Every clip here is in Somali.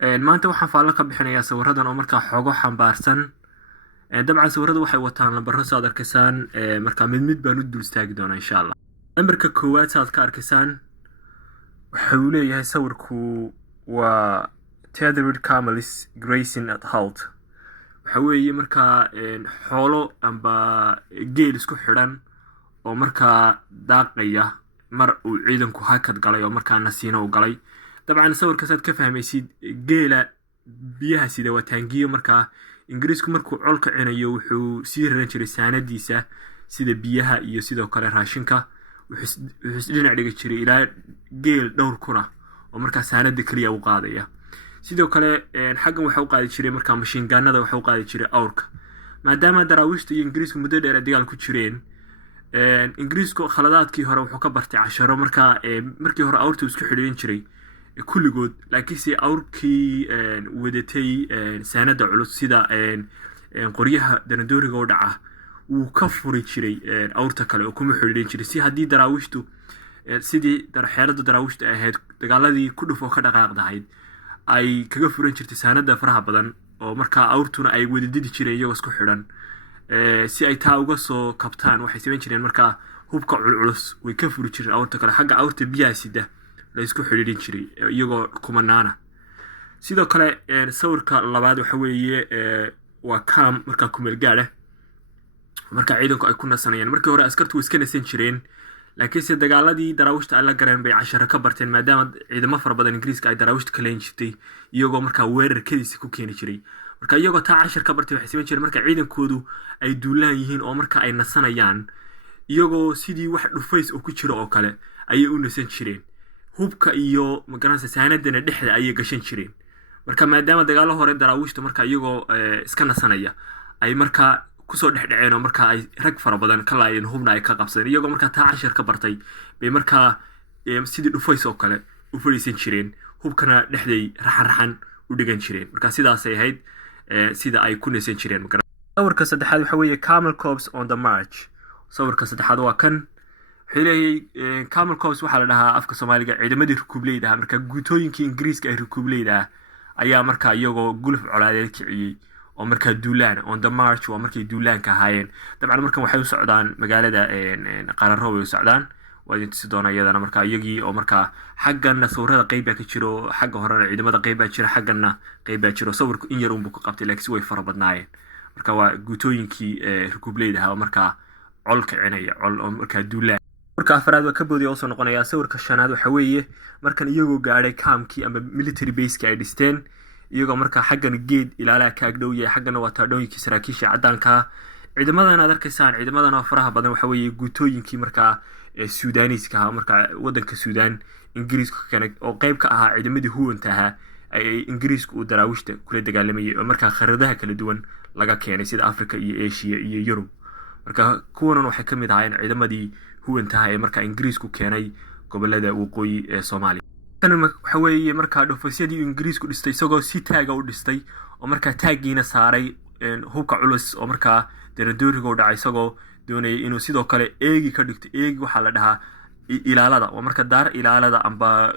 maanta waxaan faallo ka bixinayaa sawiradan oo markaa xogo xambaarsan. dabcan sawiradu waxay wataan lambaro saad arkaysaan, markaa mid mid baan u dul istaagi doonaa insha allah. lambarka koowaad saad ka arkaysaan waxa uu leeyahay sawirku waa tethered camels grazing at halt. waxa weeye markaa xoolo amba geel isku xidhan oo markaa daaqaya mar uu ciidanku hakad galay oo markaa nasiino u galay. dabcan sawirka saad ka fahmaysid geela biyaha sida waa taangiyo. markaa ingiriisku markuu colka cinayo wuxuu sii raran jiray saanadiisa sida biyaha iyo sidoo kale raashinka. wuxuu dhinac dhigi jiray ilaa geel dhowr kuna oo markaa saanada kaliya u qaadaya. sidoo kale xaggan waxa u qaadi jiray markaa mashiingaanada waxa u qaadi jiray awrka. maadaama daraawiishta iyo ingiriisku muddo dheer dagaal ku jireen, ingiriisku khaladaadkii hore wuxuu ka bartay casharo. markii hore awrta isku xidhiin jiray kulligood, laakiinse awrkii wadatay saanada culus sida qoryaha danadooriga u dhaca wuu ka furi jiray awrta kale oo kuma xidhiin jiray, si haddii daraawiishtu sidii xeelada daraawiishtu ay ahayd dagaaladii ku dhufoo ka dhaqaaqdahayd ay kaga furan jirtay saanada faraha badan, oo markaa awrtuna ay wadadidi jireen iyagoo isku xidhan. si ay taa uga soo kabtaan waxay samayn jireen markaa hubka culculus way ka furi jireen awrta kale. xagga awrta biyaha sida la isku xidhiidhin jiray iyagoo kumanaana. sidoo kale sawirka labaad waxa weeye waa kaam markaa kumeel gaadha markaa ciidanku ay ku nasanayaan. markii hore askartu way iska nasan jireen, laakiinse dagaaladii daraawiishta ay la gareen bay casharo ka barteen, maadaama ciidamo fara badan ingiriiska ay daraawiishta ka leen jirtay iyagoo markaa weerar kadiisa ku keeni jiray. marka iyagoo taa cashar ka bartay waxay samayn jireen marka ciidankoodu ay duulaan yihiin oo marka ay nasanayaan iyagoo sidii wax dhufays oo ku jiro oo kale ayay u nasan jireen. hubka iyo magaranaysa saanadana dhexda ayay gashan jireen. marka maadaama dagaalo hore daraawiishta marka iyagoo iska nasanaya ay markaa kusoo dhexdhaceen oo markaa ay rag fara badan ka laayeen, hubna ay ka qabsadeen. iyagoo markaa taa cashar ka bartay bay markaa sidii dhufays oo kale u fadhiisan jireen, hubkana dhexday raxan u dhigan jireen. marka sidaasay ahayd sida ay ku nasan jireen. sawirka saddexaad waxa weeye camel corps on the march. sawirka saddexaad waa kan wuxuu leeyahay camel corps waxaa la dhahaa afka soomaaliga ciidamadii rukuubleyda ah. marka guutooyinkii ingiriiska ay rukuubleyda ah ayaa markaa iyagoo guluf colaadeed kiciyey oo markaa duulaan on the march waa markay duulaanka ahaayeen. dabcan markan waxay u socdaan magaalada qararo way u socdaan, waa idin tusi doona iyadana. marka iyagii oo markaa xaggana sawirada qeyb baa ka jiro, xagga horena ciidamada qeyb baa jira, xaggana qeyb baa jiro. sawirku in yar unbuu ka qabtay laakiinse way fara badnaayeen. marka waa guutooyinkii rukuubleyda ah oo markaa col kicinaya, col oo markaa duulaan. sawirka afraad waa ka boodiya usoo noqonaya. sawirka shanaad waxa weeye markan iyagoo gaadhay kaamkii ama military baseki ay dhisteen, iyagoo markaa xaggan geed ilaalaha ka agdhow yahay, xaggana waa taadhooyinkii saraakiisha caddaanka. ciidamadan aad arkaysaan ciidamadan oo faraha badan waxa weeye guutooyinkii markaa suudaniiska ah, markaa wadanka suudaan ingiriisku ka keenay oo qeyb ka ahaa ciidamadii huwanta ahaa ay ingiriisku uu daraawiishta kula dagaalamayay, oo markaa kharadaha kala duwan laga keenay sida africa iyo asia iyo yurub. marka kuwanan waxay ka mid ahaayeen ciidamadii huwantaha ee markaa ingiriisku keenay gobolada waqooyi ee soomaaliya. waxa weeye markaa dhufaysyadii ingiriisku dhistay isagoo si taaga u dhistay oo markaa taaggiina saaray hubka culus oo markaa danadooriga u dhacay, isagoo doonayay inuu sidoo kale eegi ka dhigto. eegi waxaa la dhahaa ilaalada, oo marka daar ilaalada amba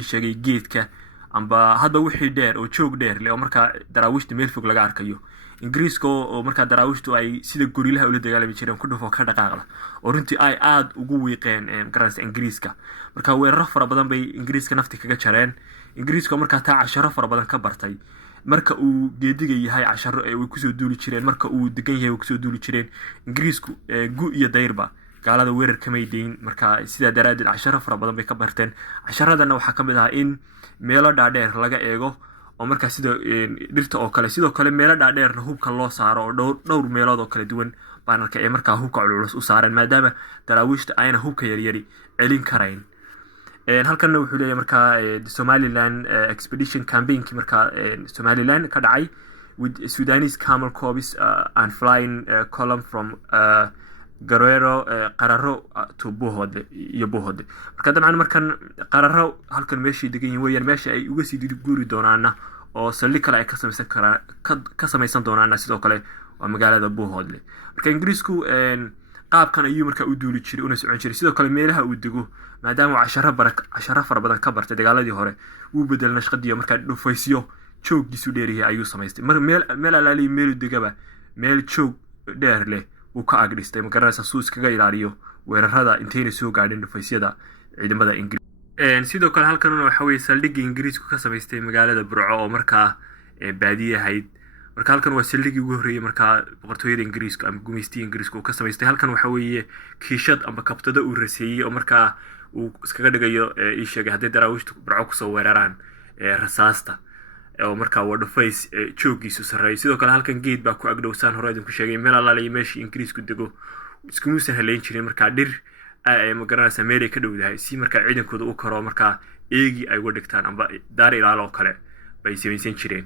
isheegay geedka amba hadba wixii dheer oo joog dheer leh oo markaa daraawiishta meel fog laga arkayo. ingiriiska oo markaa daraawiishtu ay sida gorilaha ula dagaalami jireen ku dhufoo ka dhaqaaqda, oo runtii ay aada ugu wiiqeen garanaysa ingiriiska. marka weeraro fara badan bay ingiriiska nafti kaga jareen. ingiriiska oo markaa taa casharo fara badan ka bartay, marka uu geediga yahay casharo way kusoo duuli jireen, marka uu degan yahay way kusoo duuli jireen. ingiriisku gu iyo dayrba gaalada weerar kamay dayn. marka sidaa daraadeed casharo fara badan bay ka barteen. casharadana waxaa ka mid ahaa in meelo dhaadheer laga eego oo markaa sida dhirta oo kale, sidoo kale meelo dhaadheerna hubka loo saaro oo dhowr meelood oo kala duwan baan arkay ee markaa hubka culculus u saareen, maadaama daraawiishta ayna hubka yaryari celin karayn. halkanna wuxuu leeyahay markaa somaliland expedition campaignki markaa somaliland ka dhacay with sudanese camel corps and flying column from qararo to buuhoodle iyo buuhoodle. marka dabcan markan qararo halkan meeshay degan yihiin weyaan meesha ay uga sii guuri doonaana oo saldhig kale ay ka samaysan doonaana sidoo kale waa magaalada buuhoodle. marka ingiriisku qaabkan ayuu markaa u duuli jiray una socon jiray. sidoo kale meelaha uu dego maadaama casharo fara badan ka bartay dagaaladii hore wuu bedelay nashqadiyo markaa dhufaysyo jooggiisu dheeryahay ayuu samaystay. meel alaaliyi meelu degaba meel joog dheer leh uu ka agdhistay magaranaysa suu iskaga ilaaliyo weerarada intayna soo gaadhin dhufaysyada ciidamada ingiriis. sidoo kale halkanuna waxa weye saldhigii ingiriisku ka samaystay magaalada Burco oo markaa baadiye ahayd. marka halkan waa saldhigii ugu horreeyay markaa boqortooyada ingiriisku ama gumaystiga ingiriisku ka samaystay. halkan waxa weeye kiishad ama kabtada uu raseeyey oo markaa uu iskaga dhigayo ii sheegay hadday daraawiishtu Burco kusoo weeraraan rasaasta oo markaa waa dhufays jooggiisu sarreeyo. sidoo kale halkan geed baa ku agdhowsaan hore idinku sheegay meel alaaliya meeshii ingiriisku dego iskumuusan haleyn jirin markaa dhir magaranaysa meelay ka dhowdahay si markaa ciidankooda u karo markaa eegi ay uga dhigtaan amba daar ilaalo oo kale bay samaysan jireen.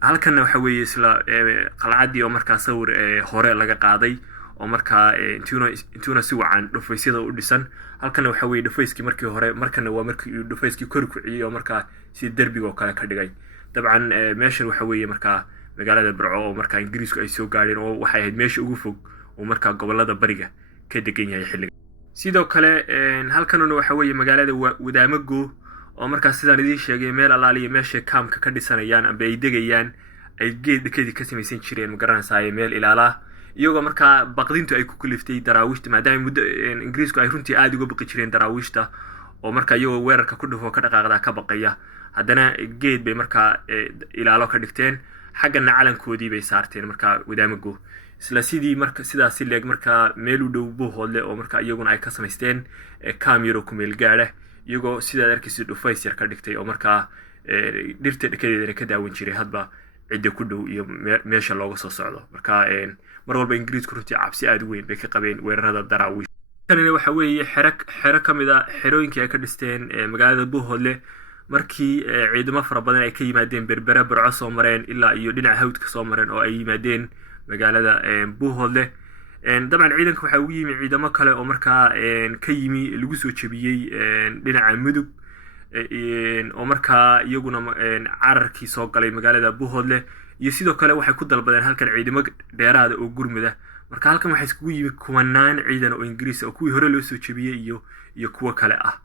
halkanna waxa weeye isla qalcadii oo markaa sawir hore laga qaaday oo markaa intuuna si wacan dhufaysyada u dhisan. halkanna waxa weeye dhufayskii markii hore markana waa markii uu dhufayskii kor kiciyay oo markaa si derbiga oo kale ka dhigay. dabcan meeshan waxa weeye markaa magaalada Burco oo markaa ingiriisku ay soo gaadheen oo waxay ahayd meesha ugu fog oo markaa gobolada bariga ka degan yahay xilliga. sidoo kale halkanuna waxa weeye magaalada Wadaamago oo markaa sidaan idiin sheegay meel alaaliya meesha kaamka ka dhisanayaan amba ay degayaan ay geed dhakadii ka samaysan jireen magaranaysaa meel ilaala iyagoo markaa baqdintu ay ku kaliftay daraawiishta maadaama muddo ingiriisku ay runtii aad uga baqi jireen daraawiishta oo markaa iyagoo weerarka ku dhufo ka dhaqaaqda ka baqaya haddana geed bay markaa ilaalo ka dhigteen xaggana calankoodii bay saarteen markaa Wadaamago. isla sidii marka sidaas si leeg markaa meel u dhow Buuhoodle oo markaa iyaguna ay ka samaysteen kaam yar oo ku meel gaadha iyagoo sidaad arkaysid dhufays yar ka dhigtay oo markaa dhirta dhakadeedana ka daawan jiray hadba cidda ku dhow iyo meesha looga soo socdo. marka mar walba ingiriisku runtii cabsi aad u weyn bay ka qabeen weerarada daraawiish. kanina waxa weeye xero ka mid ah xerooyinkii ay ka dhisteen magaalada Buuhoodle markii ciidamo fara badan ay ka yimaadeen Berbera Burco soo mareen ilaa iyo dhinaca hawdka soo mareen oo ay yimaadeen magaalada Buuhoodle. dabcan ciidanka waxa ugu yimi ciidamo kale oo markaa ka yimi lagu soo jabiyey dhinaca mudug oo markaa iyaguna cararkii soo galay magaalada Buuhoodle. iyo sidoo kale waxay ku dalbadeen halkan ciidamo dheeraada oo gurmada. marka halkan waxay iskugu yimi kumanaan ciidan oo ingiriis oo kuwii hore loo soo jabiyey iyo kuwo kale ah.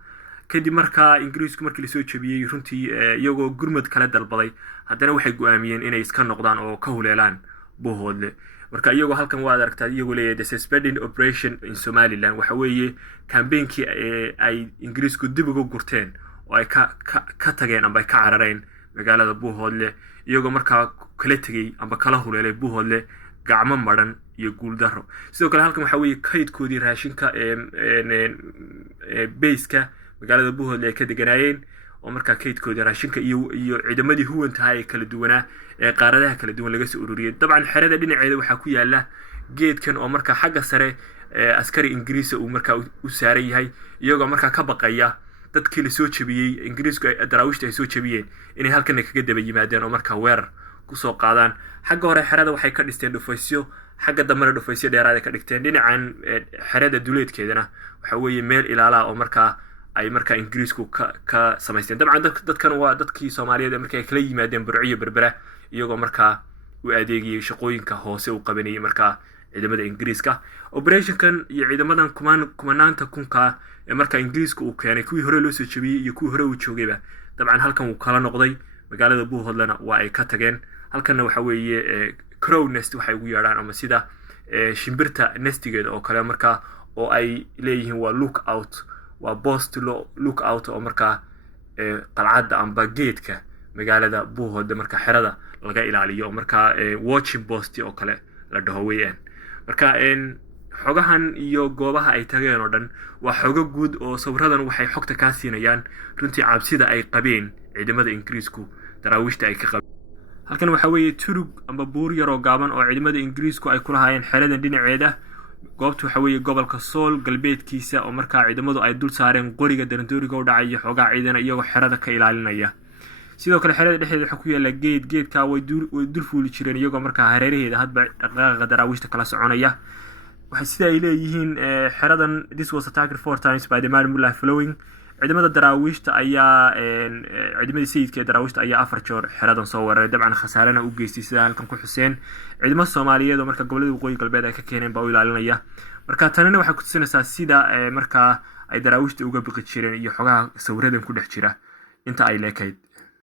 kadib markaa ingiriisku markii la soo jabiyey runtii iyagoo gurmad kale dalbaday haddana waxay go'aamiyeen inay iska noqdaan oo ka huleelaan Buuhoodle. marka iyagoo halkan waad aragtaa iyagoo leeyahay the suspending operation in Somaliland waxa weeye campaignki ay ingiriisku dib uga gurteen oo ay ka tageen amba ay ka carareen magaalada Buuhoodle iyagoo markaa kala tegay amba kala huleelay Buuhoodle gacmo maran iyo guuldaro. sidoo kale halkan waxa weeye kaydkoodii raashinka bayska magaalada Buuhoodle ay ka deganaayeen oo markaa kaydkoodii raashinka iyo ciidamadii huwantaha ee kala duwanaa qaaradaha kala duwan laga soo ururiyay. dabcan xerada dhinaceeda waxaa ku yaala geedkan oo markaa xagga sare askari ingiriis uu markaa u saaran yahay iyagoo markaa ka baqaya dadkii la soo jabiyey ingiriisku daraawiishta ay soo jabiyeen inay halkan kaga daba yimaadeen oo markaa weerar kusoo qaadaan. xagga hore xerada waxay ka dhisteen dhufaysyo xagga dambena dhufaysyo dheeraad ka dhigteen. dhinacan xerada duleedkeedana waxa weeye meel ilaala oo markaa ay markaa ingiriisku ka samaysteen. dabcan dadkan waa dadkii Soomaaliyeed markay kala yimaadeen Burco iyo Berbera iyagoo markaa u adeegayay shaqooyinka hoose u qabanayay markaa ciidamada ingiriiska. operationkan iyo ciidamadan kumanaanta kunka markaa ingiriisku uu keenay kuwii hore loo soo jabiyey iyo kuwii hore uu joogayba dabcan halkan uu kala noqday magaalada Buuhoodlena waa ay ka tageen. halkanna waxa weeye crow nest waxay ugu yeedhaan ama sida shimbirta nestigeeda oo kale markaa oo ay leeyihiin waa look out waa post look out oo markaa qalcadda amba geedka magaalada Buuhoodle markaa xerada laga ilaaliyo markaa watching post oo kale la dhaho weeyaan. marka xogahan iyo goobaha ay tageen oo dhan waa xogo guud oo sawiradan waxay xogta ka siinayaan runtii cabsida ay qabeen ciidamada ingiriisku daraawiishta ay ka qabeen. halkan waxa weeye turug amba buur yar oo gaaban oo ciidamada ingiriisku ay ku lahaayeen xeradan dhinaceeda. goobtu waxa weeye gobolka Sool galbeedkiisa oo markaa ciidamadu ay dul saareen qoriga darandooriga u dhacay xogaa ciidan iyagoo xerada ka ilaalinaya. sidoo kale xerada dhexdeeda waxa ku yaala geedka way dul fuuli jireen iyagoo markaa hareeraheeda hadba dhaqdhaqaaqa daraawiishta kala soconaya. waxa sida ay leeyihiin xeradan this was attacked 4 times by the Mullah following ciidamada daraawiishta ayaa ciidamadii sayidka ee daraawiishta ayaa 4 jeer xeradan soo weeraray dabcan khasaarana u geystay sida halkan ku xuseen ciidamada Soomaaliyeed oo marka gobolada waqooyi galbeed ay ka keeneen baa u ilaalinaya marka tanina waxay ku tusinaysaa sida marka ay daraawiishta uga baqi jireen iyo xogaha sawiradan ku dhex jira inta ay leekayd